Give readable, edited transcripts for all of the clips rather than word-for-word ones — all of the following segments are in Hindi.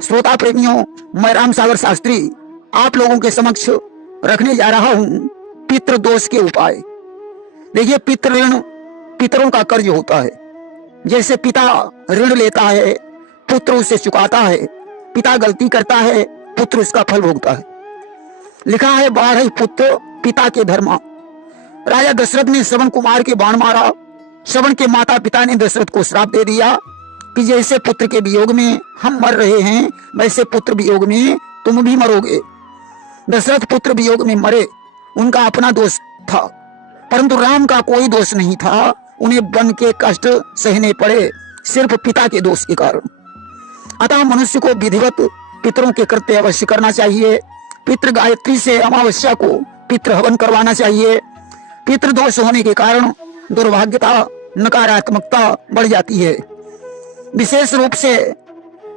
श्रोता प्रेमियों, मैं राम सागर शास्त्री आप लोगों के समक्ष रखने जा रहा हूं पितृ दोष के उपाय। देखिए, पितृ ऋण पितरों का कर्ज होता है। जैसे पिता ऋण लेता है, पुत्र उसे चुकाता है। पिता गलती करता है, पुत्र उसका फल भोगता है। लिखा है, 12 पुत्र पिता के धर्मा। राजा दशरथ ने श्रवण कुमार के बाण मारा। श्रवण के माता पिता ने दशरथ को श्राप दे दिया कि जैसे पुत्र के वियोग में हम मर रहे हैं, वैसे पुत्र वियोग में तुम भी मरोगे। दशरथ पुत्र वियोग में मरे, उनका अपना दोष था, परंतु राम का कोई दोष नहीं था। उन्हें वन के कष्ट सहने पड़े सिर्फ पिता के दोष के कारण। अतः मनुष्य को विधिवत पितरों के कृत्य अवश्य करना चाहिए। पितृ गायत्री से अमावस्या को पितृ हवन करवाना चाहिए। पितृ दोष होने के कारण दुर्भाग्यता, नकारात्मकता बढ़ जाती है। विशेष रूप से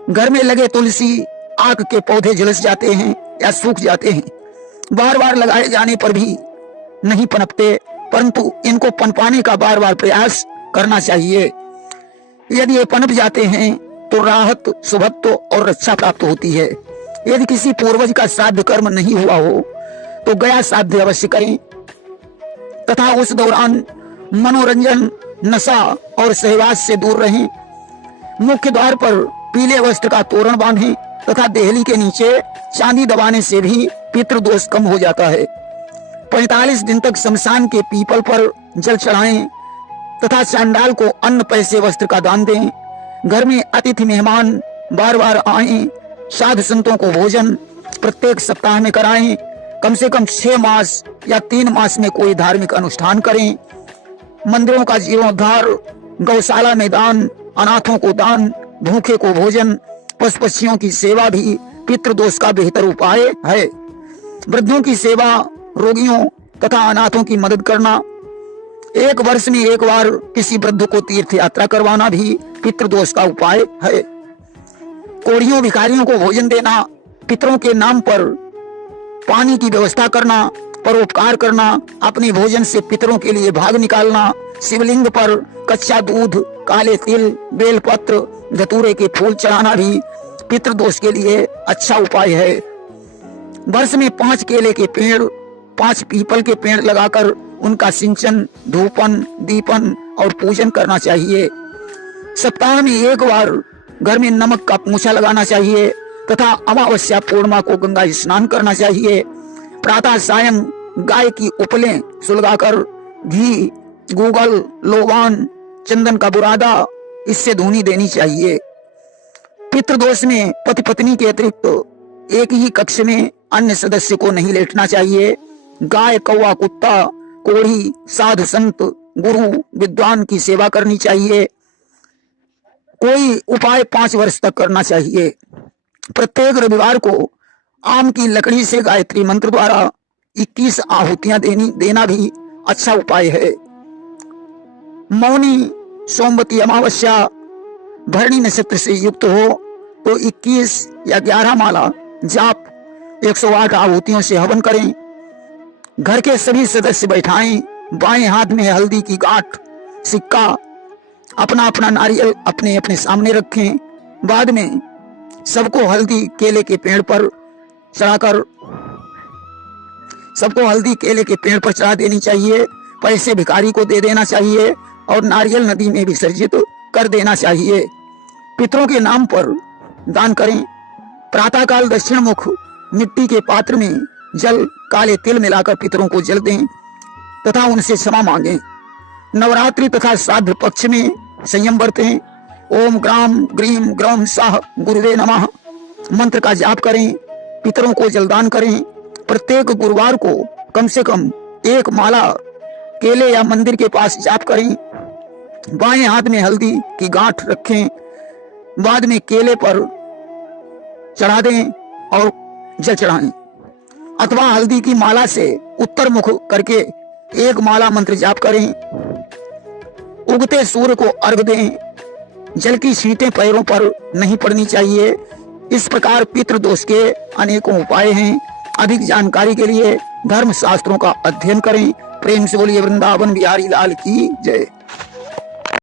घर में लगे तुलसी, आक के पौधे झुलस जाते हैं या सूख जाते हैं। बार बार लगाए जाने पर भी नहीं पनपते, परंतु इनको पनपाने का बार बार प्रयास करना चाहिए। यदि ये पनप जाते हैं तो राहत, शुभत्व और रक्षा प्राप्त होती है। यदि किसी पूर्वज का श्राद्ध कर्म नहीं हुआ हो तो गया श्राद्ध अवश्य करें तथा उस दौरान मनोरंजन, नशा और सहवास से दूर रहें। मुख्य द्वार पर पीले वस्त्र का तोरण बांधें तथा देहली के नीचे चांदी दबाने से भी पितृदोष कम हो जाता है। 45 दिन तक शमशान के पीपल पर जल चढ़ाएं तथा चांडाल को अन्न, पैसे, वस्त्र का दान दें। घर में अतिथि मेहमान बार बार आएं। साधु संतों को भोजन प्रत्येक सप्ताह में कराएं। कम से कम 6 मास या 3 मास में कोई धार्मिक अनुष्ठान करें। मंदिरों का जीर्णोद्धार, गौशाला में दान, अनाथों को दान, भूखे को भोजन, पशु पक्षियों की सेवा भी पितृदोष का बेहतर उपाय है। वृद्धों की सेवा, रोगियों तथा अनाथों की मदद करना, 1 वर्ष में 1 बार किसी वृद्ध को तीर्थ यात्रा करवाना भी पितृदोष का उपाय है। कोढ़ियों, भिखारियों को भोजन देना, पितरों के नाम पर पानी की व्यवस्था करना, परोपकार करना, अपने भोजन से पितरों के लिए भाग निकालना, शिवलिंग पर कच्चा दूध, काले तिल, बेलपत्र, धतूरे के फूल चढ़ाना भी पितृदोष के लिए अच्छा उपाय है। वर्ष में 5 केले के पेड़, 5 पीपल के पेड़ लगाकर उनका सिंचन, धूपन, दीपन और पूजन करना चाहिए। सप्ताह में 1 बार घर में नमक का पोंछा लगाना चाहिए तथा अमावस्या पूर्णिमा को गंगा स्नान करना चाहिए। प्रातः सायं गाय की उपलें सुलगाकर घी, गूगल, लोबान, चंदन का बुरादा इससे धूनी देनी चाहिए। पितृदोष में पति पत्नी के अतिरिक्त एक ही कक्ष में अन्य सदस्य को नहीं लेटना चाहिए। गाय, कौवा, कुत्ता, कोढ़ी, साधु संत, गुरु, विद्वान की सेवा करनी चाहिए। कोई उपाय 5 वर्ष तक करना चाहिए। प्रत्येक रविवार को आम की लकड़ी से गायत्री मंत्र द्वारा 21 आहुतियां देना भी अच्छा उपाय है। मौनी सोमवती अमावस्या भरणी नक्षत्र से युक्त हो तो 21 या 11 माला जाप 108 आहुतियों से हवन करें। घर के सभी सदस्य बैठाएं। बाएं हाथ में हल्दी की गांठ, सिक्का, अपना अपना नारियल अपने अपने सामने रखें। बाद में सबको हल्दी केले के पेड़ पर चढ़ा देनी चाहिए। पैसे भिखारी को दे देना चाहिए और नारियल नदी में विसर्जित कर देना चाहिए। पितरों के नाम पर दान करें। प्रातःकाल दक्षिण मुख मिट्टी के पात्र में जल, काले तिल मिलाकर पितरों को जल दें तथा उनसे क्षमा मांगें। नवरात्रि तथा श्राद्ध पक्ष में संयम बरतें। ओम ग्राम ग्रीम ग्रम साह गुरुवे नमः मंत्र का जाप करें। पितरों को जलदान करें। प्रत्येक गुरुवार को कम से कम 1 माला केले या मंदिर के पास जाप करें। बाएं हाथ में हल्दी की गांठ रखें। बाद में केले पर चढ़ा दें और जल चढ़ाएं अथवा हल्दी की माला से उत्तर मुख करके 1 माला मंत्र जाप करें। उगते सूर्य को अर्घ्य दें। जल की छींटें पैरों पर नहीं पड़नी चाहिए। इस प्रकार पितृदोष के अनेकों उपाय हैं। अधिक जानकारी के लिए धर्म शास्त्रों का अध्ययन करें। प्रेम से बोलिए वृंदावन बिहारी लाल की जय।